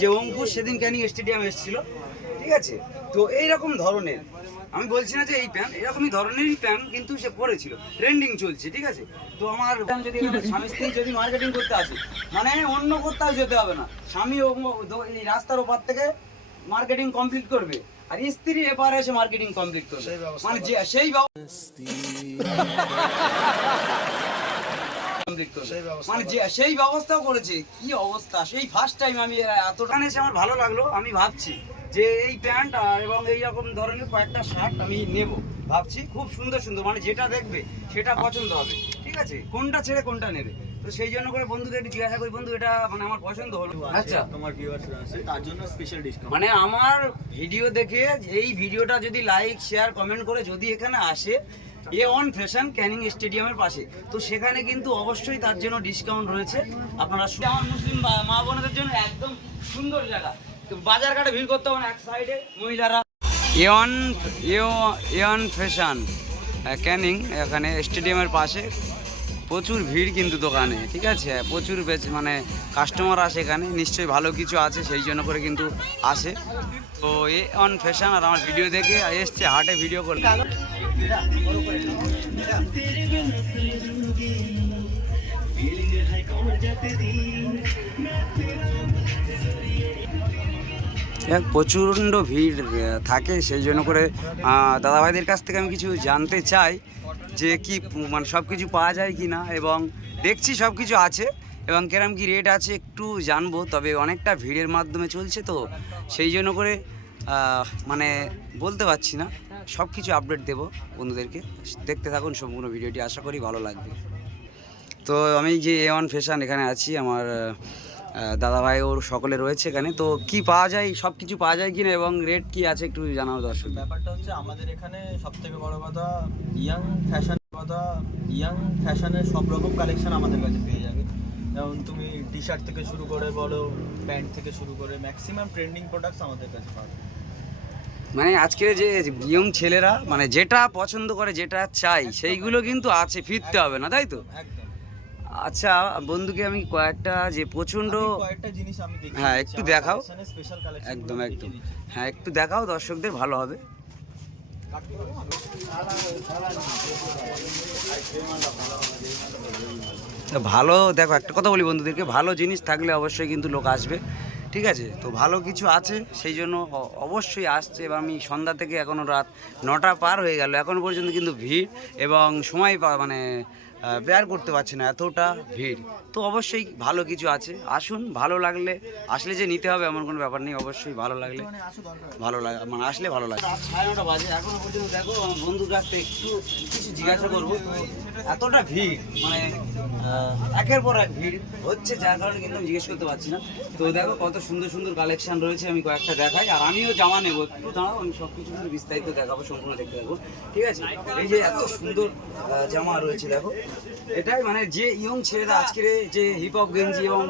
যে অঙ্কুশ সেদিন ক্যানিং স্টেডিয়াম এসেছিল, ঠিক আছে। তো এইরকম ধরনের, আমি বলছি না যে এই প্যান্ট, এরকমই ধরনেরই প্যান্ট কিন্তু সে পরেছিল, ট্রেন্ডিং চলছে, ঠিক আছে। তো আমার যদি স্বামী স্ত্রী যদি মার্কেটিং করতে আসে, মানে অন্য কোথাও যেতে হবে না, স্বামী এই রাস্তার ওপার থেকে মার্কেটিং কমপ্লিট করবে, আর স্ত্রী এপারে এসে মার্কেটিং কমপ্লিট করবে, মানে যে সেই মানে যে সেই ব্যবস্থাও করেছে। কি অবস্থা, সেই ফার্স্ট টাইম আমি এতটা এসে আমার ভালো লাগলো। আমি ভাবছি যে এই প্যান্ট আর এবং এইরকম ধরনের কয়েকটা শার্ট আমি নেব, ভাবছি খুব সুন্দর সুন্দর, মানে যেটা দেখবে সেটা পছন্দ হবে, ঠিক আছে, কোনটা ছেড়ে কোনটা নেবে। তো সেই জন্য করে বন্ধুকে একটু জিজ্ঞাসা করি, বন্ধু এটা মানে আমার পছন্দ হলো। আচ্ছা, তোমার ভিউয়ার্স আছে তার জন্য স্পেশাল ডিসকাউন্ট, মানে আমার ভিডিও দেখে এই ভিডিওটা যদি লাইক শেয়ার কমেন্ট করে যদি এখানে আসে A1 ফ্যাশন ক্যানিং স্টেডিয়ামের পাশে, তো সেখানে কিন্তু অবশ্যই তার জন্য ডিসকাউন্ট রয়েছে। আপনারা আমার মুসলিম মা বোনদের জন্য একদম সুন্দর জায়গা, তো বাজার ঘাটে ভিড় করতে হবে না, এক সাইডে মহিলারা। A1 ফ্যাশন ক্যানিং এখানে স্টেডিয়ামের পাশে প্রচুর ভিড় কিন্তু দোকানে, ঠিক আছে, প্রচুর মানে কাস্টমার আসে এখানে, নিশ্চয়ই ভালো কিছু আছে সেই জন্য করে কিন্তু আসে। তো A1 ফ্যাশন আর আমার ভিডিও দেখে এসছে, হাটে ভিডিও করতে। প্রচণ্ড ভিড় থাকে, সেই জন্য করে দাদাভাইদের কাছ থেকে আমি কিছু জানতে চাই যে কি মানে সব কিছু পাওয়া যায় কি না, এবং দেখছি সব কিছু আছে এবং কেরম কি রেট আছে একটু জানবো। তবে অনেকটা ভিড়ের মাধ্যমে চলছে, তো সেই জন্য করে মানে বলতে পারছি না, সব কিছু আপডেট দেবো বন্ধুদেরকে। দেখতে থাকুন সম্পূর্ণ ভিডিওটি, আশা করি ভালো লাগবে। তো আমি যে A1 ফ্যাশন এখানে আছি, আমার দাদাভাই ওর সকলে রয়েছে এখানে। তো কি পাওয়া যায়, সব কিছু পাওয়া যায় কিনা এবং রেট কি আছে একটু জানাও দর্শক। ব্যাপারটা হচ্ছে আমাদের এখানে সবথেকে বড় কথা ইয়াং ফ্যাশনের সব রকম কালেকশন আমাদের কাছে পেয়ে যাবে। যেমন তুমি টি শার্ট থেকে শুরু করে বলো, প্যান্ট থেকে শুরু করে ম্যাক্সিমাম ট্রেন্ডিং প্রোডাক্টস আমাদের কাছে পাবে। মানে আজকের যে ইয়ং ছেলেরা মানে যেটা পছন্দ করে, যেটা চাই সেইগুলো কিন্তু আছে, ফিরতে হবে না, তাই তো? একদম। আচ্ছা বন্ধুকে আমি কয়েকটা যে প্রচণ্ড কয়েকটা জিনিস আমি দেখি, হ্যাঁ একটু দেখাও, স্পেশাল কালেকশন একদম হ্যাঁ একটু দেখাও দর্শকদের, ভালো হবে। ভালো দেখো, একটা কথা বলি বন্ধুদেরকে, ভালো জিনিস থাকলে অবশ্যই কিন্তু লোক আসবে, ঠিক আছে। তো ভালো কিছু আছে সেই জন্য অবশ্যই আসছে। এবার আমি সন্ধ্যা থেকে এখনও রাত 9টা পার হয়ে গেল, এখনও পর্যন্ত কিন্তু ভিড় এবং সময় মানে বেয়ার করতে পারছি না, এতটা ভিড়। তো অবশ্যই ভালো কিছু আছে, আসুন, ভালো লাগলে আসলে যে নিতে হবে এমন কোনো ব্যাপার নেই, অবশ্যই ভালো লাগলে ভালো লাগে, মানে আসলে ভালো লাগে। 9:30 বাজে এখনো পর্যন্ত, দেখো আমার বন্ধুর কাছ থেকে একটু কিছু জিজ্ঞাসা করবো। এতটা ভিড় মানে একের পর এক ভিড় হচ্ছে, যার কারণে কিন্তু আমি জিজ্ঞেস করতে পারছি না। তো দেখো কত সুন্দর সুন্দর কালেকশন রয়েছে, আমি কয়েকটা দেখাই, আর আমিও জামা নেবো, একটু দাঁড়াও, আমি সব কিছু কিন্তু বিস্তারিত দেখাবো, সম্পূর্ণ দেখতে থাকবো, ঠিক আছে। এই যে এত সুন্দর জামা রয়েছে দেখো, এটাই মানে যে ইয়ং ছেলেরা আজকের যে হিপ হপ গেঞ্জি এবং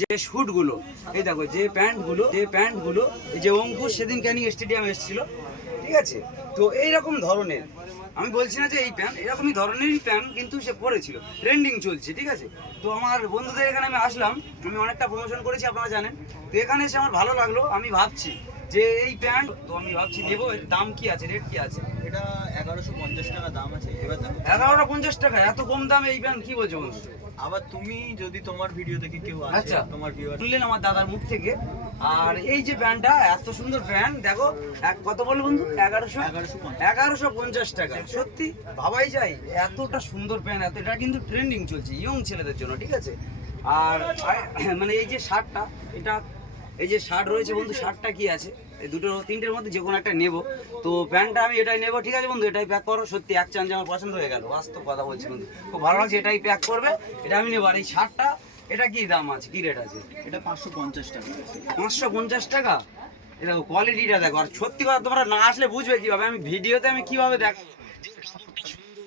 যে শ্যুটগুলো, এই দেখো যে প্যান্টগুলো এই যে অঙ্কুশ সেদিন ক্যানিং স্টেডিয়াম এসেছিল, ঠিক আছে। তো এইরকম ধরনের, আমি বলছি না যে এই প্যান্ট, এরকমই ধরনেরই প্যান্ট কিন্তু সে পরেছিল, ট্রেন্ডিং চলছে, ঠিক আছে। তো আমার বন্ধুদের এখানে আমি আসলাম, আমি অনেকটা প্রমোশন করেছি আপনারা জানেন। তো এখানে এসে আমার ভালো লাগলো, আমি ভাবছি যে এই প্যান্ট, তো আমি ভাবছি নেবো। এর দাম কি আছে, রেট কি আছে? এটা 1150 টাকা দাম আছে। এবার দেখো 1150 টাকা, এত কম দামে এই প্যান্ট, কি বলছো বন্ধু? আবার তুমি যদি তোমার ভিডিও দেখে কেউ আসে, আচ্ছা তোমার ভিউয়ার শুনলেন আমার দাদার মুখ থেকে। আর এই যে প্যান্টটা, এত সুন্দর প্যান্ট দেখো, কত বলে বন্ধু? 1150 টাকা। সত্যি ভাবাই যায়, এতটা সুন্দর প্যান্ট, এটা কিন্তু ট্রেন্ডিং চলছে ইয়ং ছেলেদের জন্য, ঠিক আছে। আর মানে এই যে শার্টটা, এটা এই যে শার্ট রয়েছে বন্ধু, শার্টটা কি আছে, এই দুটো তিনটের মধ্যে যে কোনো একটা নেবো। তো প্যান্টটা আমি এটাই নেবো, ঠিক আছে বন্ধু, এটাই প্যাক করো। সত্যি এক চান্স আমার পছন্দ হয়ে গেল, বাস্তব কথা বলছি বন্ধু, খুব ভালো লাগছে, এটাই প্যাক করবে, এটা আমি নেবো। আর এই শার্টটা, এটা কি দাম আছে, কি রেট আছে? এটা 550 টাকা আছে। 550 টাকা। এটা দেখো কোয়ালিটিটা দেখো, আর সত্যি কথা তোমরা না আসলে বুঝবে কিভাবে, আমি ভিডিওতে আমি কিভাবে দেখাবো যে কাপড়টা সুন্দর।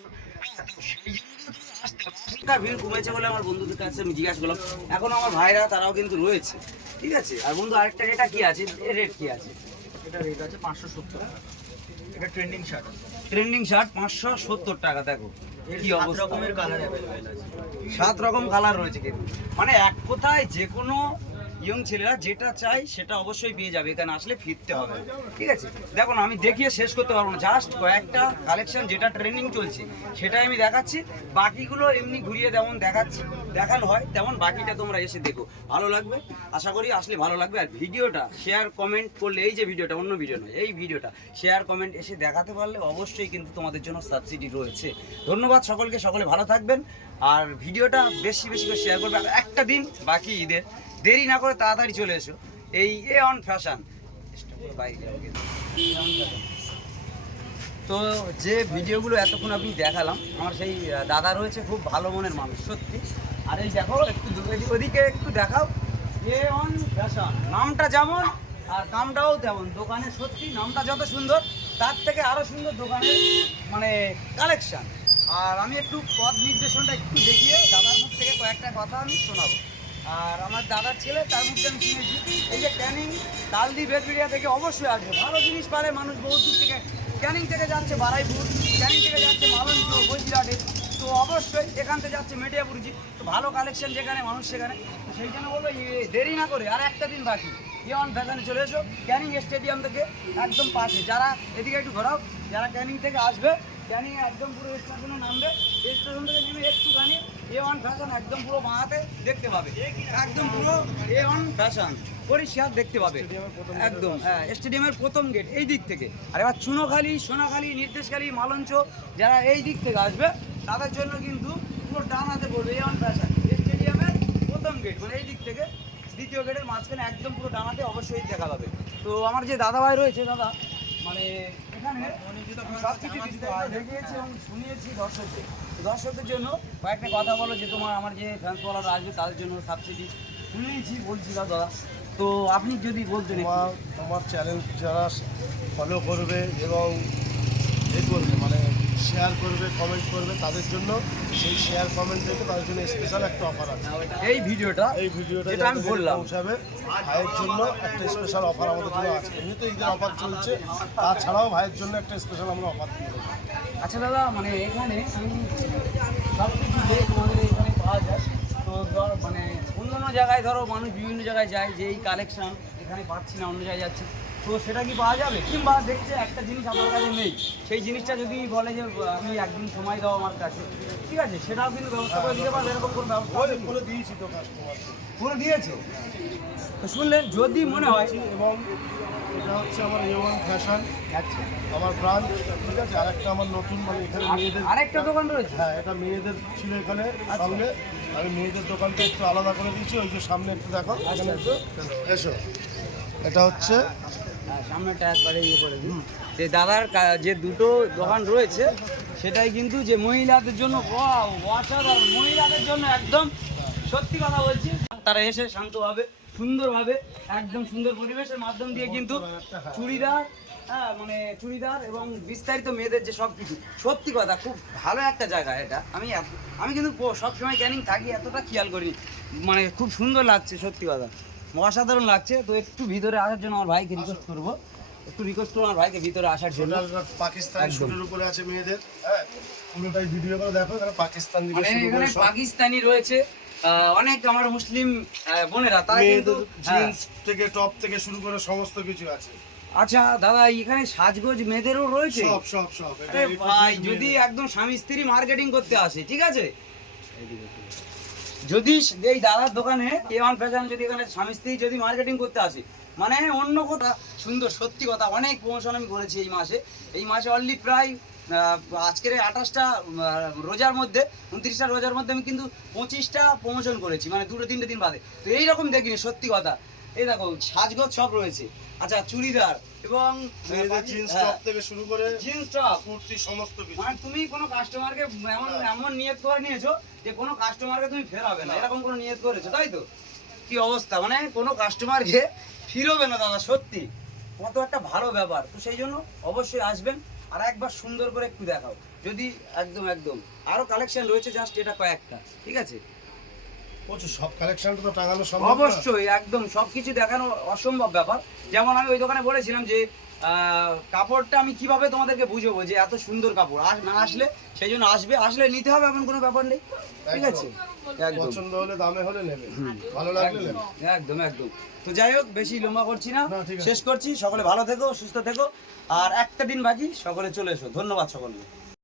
ভিড় কমেছে বলে আমার বন্ধুদের কাছে আমি জিজ্ঞাসা করলাম, এখন আমার ভাইরা তারাও কিন্তু রয়েছে, ঠিক আছে। আর বন্ধু আরেকটা, এটা কি আছে, এর রেট কি আছে? এটা রেট আছে 570 টাকা। এটা ট্রেন্ডিং শার্ট, 570 টাকা। দেখো কি অবস্থা, রকমের কালার अवेलेबल আছে, 7 রকম কালার রয়েছে কিন্তু, মানে এক কথায় যে কোনো ইয়ং ছেলেরা যেটা চাই সেটা অবশ্যই পেয়ে যাবে, এখানে আসলে ফিরতে হবে, ঠিক আছে। দেখো না, আমি দেখিয়ে শেষ করতে পারবো না, জাস্ট কয়েকটা কালেকশন যেটা ট্রেনিং চলছে সেটাই আমি দেখাচ্ছি, বাকিগুলো এমনি ঘুরিয়ে যেমন দেখানো হয় তেমন বাকিটা তোমরা এসে দেখো, ভালো লাগবে, আশা করি আসলে ভালো লাগবে। আর ভিডিওটা শেয়ার কমেন্ট করলে, এই যে ভিডিওটা, অন্য ভিডিও নয়, এই ভিডিওটা শেয়ার কমেন্ট এসে দেখাতে পারলে অবশ্যই কিন্তু তোমাদের জন্য সাবসিডি রয়েছে। ধন্যবাদ সকলকে, সকলে ভালো থাকবেন, আর ভিডিওটা বেশি বেশি করে শেয়ার করবে। আর একটা দিন বাকি ঈদের, দেরি না করে তাড়াতাড়ি চলে এসো এই অন ফ্যাশন। তো যে ভিডিওগুলো এতক্ষণ আপনি দেখালাম, আমার সেই দাদা রয়েছে, খুব ভালো মনের মানুষ সত্যি। আর এই দেখো, একটু ওদিকে একটু দেখাও, অন ফ্যাশন নামটা যেমন আর কামটাও তেমন। দোকানে সত্যি নামটা যত সুন্দর, তার থেকে আরও সুন্দর দোকানের মানে কালেকশান। আর আমি একটু পথ নির্দেশনটা একটু দেখিয়ে দাদার মুখ থেকে কয়েকটা কথা আমি শোনাবো। আর আমার দাদার ছেলে, তার মুখে আমি শুনেছি, এই যে ক্যানিং তালদি বেদবিড়িয়া থেকে অবশ্যই আসবে, ভালো জিনিস পারে মানুষ বহু দূর থেকে। ক্যানিং থেকে যাচ্ছে বারাইপুর, ক্যানিং থেকে যাচ্ছে মালঞ্চ বৈশিরাটে, তো অবশ্যই এখান থেকে যাচ্ছে মেটিয়াপুরজি, তো ভালো কালেকশন যেখানে মানুষ সেখানে। তো সেই জন্য বলবো দেরি না করে, আর একটা দিন বাকি, অন ফ্যাশনে চলে এসো, ক্যানিং স্টেডিয়াম থেকে একদম পাশে। যারা এদিকে একটু ঘোরাও, যারা ক্যানিং থেকে আসবে, ক্যানিং একদম পুরো স্টেশনে নামবে, স্টেশন থেকে নেমে একটুখানি অন ফ্যাশন একদম পুরো বাঁহাতে দেখতে পাবে, একদম পুরো অন ফ্যাশন পরিষ্কার দেখতে পাবে একদম। হ্যাঁ, স্টেডিয়ামের প্রথম গেট এই দিক থেকে। আর এবার চুনোখালি, সোনাখালি, নির্দেশখালি, মালঞ্চ যারা এই দিক থেকে আসবে তাদের জন্য কিন্তু পুরো ডান হাতে পড়বে অন ফ্যাশন। স্টেডিয়ামের প্রথম গেট মানে এই দিক থেকে, দ্বিতীয় গেটের মাঝখানে একদম পুরো ডান হাতে অবশ্যই দেখা পাবে। তো আমার যে দাদা ভাই রয়েছে, দাদা মানে এখানে সব কিছু বিস্তারিত দেখিয়েছি এবং শুনিয়েছি দর্শকদের জন্য। কয়েকটা কথা বলো যে তোমার আমার যে ফ্যান্স ফলোয়ার আসবে তাদের জন্য সাবসিডি শুনিয়েছি, বলছি দাদা। তো আপনি যদি বলতেন তোমার চ্যানেল যারা ফলো করবে এবং করবে মানে শেয়ার করবে, কমেন্ট করবে, তাদের জন্য সেই শেয়ার কমেন্ট দেখে তাদের জন্য স্পেশাল একটা অফার আছে। এই ভিডিওটা যেটা আমি বললাম পৌঁছাবে, ভাইয়ের জন্য একটা স্পেশাল অফার আমাদের জন্য আছে। এমনি তো ঈদের অফার চলছে, তাছাড়াও ভাইয়ের জন্য একটা স্পেশাল আমরা অফার দিয়ে দেবো। আচ্ছা দাদা, মানে এখানে সব কিছু যে তোমাদের এখানে পাওয়া যায়, তো ধর মানে অন্য জায়গায় ধরো মানুষ বিভিন্ন জায়গায় যায় যে এই কালেকশান এখানে পাচ্ছি না, অন্য জায়গায় যাচ্ছে, তো সেটা কি পাওয়া যাবে? কিংবা দেখছে একটা জিনিস আমার কাছে নেই, সেই জিনিসটা যদি বলে যে আমি একদিন সময় দাও আমার কাছে, ঠিক আছে, সেটাও কিন্তু ব্যবস্থা করে দিতে পারবে, এরকম কোনো ব্যবস্থা করে দিয়েছি তো কাস্টমারকে, করে দিয়েছে। তো শুনলেন, যদি মনে হয়, এবং এটা হচ্ছে আমার A1 ফ্যাশন, আচ্ছা আমার ব্রাঞ্চ, ঠিক আছে। আরেকটা আমার নতুন মানে এখানে মেয়েদের আরেকটা দোকান রয়েছে। হ্যাঁ, এটা মেয়েদের ছিল এখানে সামনে, আমি মেয়েদের দোকানটা একটু আলাদা করে দিয়েছি। ওই যে সামনে একটু দেখো, এখানে একটু এসো, এটা হচ্ছে সামনেটা একবারে ইয়ে করে দিন। যে দাদার যে দুটো দোকান রয়েছে সেটাই কিন্তু যে মহিলাদের জন্য অসাধারণ, মহিলাদের জন্য একদম সত্যি কথা বলছি, তারা এসে শান্তভাবে সুন্দরভাবে একদম সুন্দর পরিবেশের মাধ্যম দিয়ে কিন্তু চুড়িদার, হ্যাঁ মানে চুড়িদার এবং বিস্তারিত মেয়েদের যে সব কিছু, সত্যি কথা খুব ভালো একটা জায়গা এটা। আমি কিন্তু সবসময় ক্যানিং থাকি, এতটা খেয়াল করিনি, মানে খুব সুন্দর লাগছে সত্যি কথা, অসাধারণ লাগছে। তো একটু ভিতরে আসার জন্য আমার ভাইকে রিকোয়েস্ট করবো, আমার ভাইকে ভিতরে আসার জন্য। পাকিস্তানি শুটের উপরে আছে মেয়েদের, হ্যাঁ পুরোটাই ভিডিও করে দেখো, এখানে পাকিস্তান থেকে মানে শুরু করে এখানে সব পাকিস্তানি রয়েছে, অনেক আমার মুসলিম বোনেরা তারা কিন্তু জিন্স থেকে টপ থেকে শুরু করে সমস্ত কিছু আছে। আচ্ছা দাদা, এখানে সাজগোজ মেয়েদেরও রয়েছে? সব সব সব আরে ভাই, যদি একদম স্বামী স্ত্রী মার্কেটিং করতে আসে, ঠিক আছে, যদি এই দাদার দোকানে A1 ফ্যাশন যদি এখানে স্বামী স্ত্রী যদি মার্কেটিং করতে আসে, মানে অন্য কথা সুন্দর, সত্যি কথা অনেক প্রমোশন আমি করেছি এই মাসে অলরেডি প্রায় আজকের 28টা রোজার মধ্যে, 29টা রোজার মধ্যে আমি কিন্তু 25টা প্রমোশন করেছি, মানে 2-3 দিন বাদে। তো এইরকম দেখিনি সত্যি কথা। এই দেখো সাজগোজ সব রয়েছে। আচ্ছা, চুড়িদার এবং জিন্স টপ থেকে শুরু করে জিন্স টপ, কুর্তি সমস্ত কিছু। মানে তুমি কোনো কাস্টমারকে এমন নিয়ত করে নিয়েছো যে কোনো কাস্টমারকে তুমি ফেরাবে না, এরকম কোনো নিয়ত করেছো, তাই তো? কি অবস্থা, মানে কোনো কাস্টমারকে ফিরবে না দাদা, সত্যি কত একটা ভালো ব্যাপার। তো সেই জন্য অবশ্যই আসবেন, আর একবার সুন্দর করে একটু দেখাও যদি একদম আরও কালেকশন রয়েছে, জাস্ট এটা কয়েকটা, ঠিক আছে। প্রচুর সব কালেকশনটা তো টাঙানো সম্ভব না। অবশ্যই একদম সবকিছু দেখানো অসম্ভব ব্যাপার। যেমন আমি ওই দোকানে বলেছিলাম যে কাপড়টা আমি কিভাবে তোমাদেরকে বুঝবো যে এত সুন্দর কাপড়, আর না আসলে সেই জন্য আসলে নিতে হবে, এমন কোনো ব্যাপার নেই, ঠিক আছে? একদম পছন্দ হলে দামে হলে নেবে, ভালো লাগলে নেবে। একদম একদম। তো যাই হোক, বেশি লম্বা করছি না, না, ঠিক আছে। শেষ করছি। সকলে ভালো থেকো, সুস্থ থেকো, আর একটা দিন বাকি, সকলে চলে এসো। ধন্যবাদ সকলকে।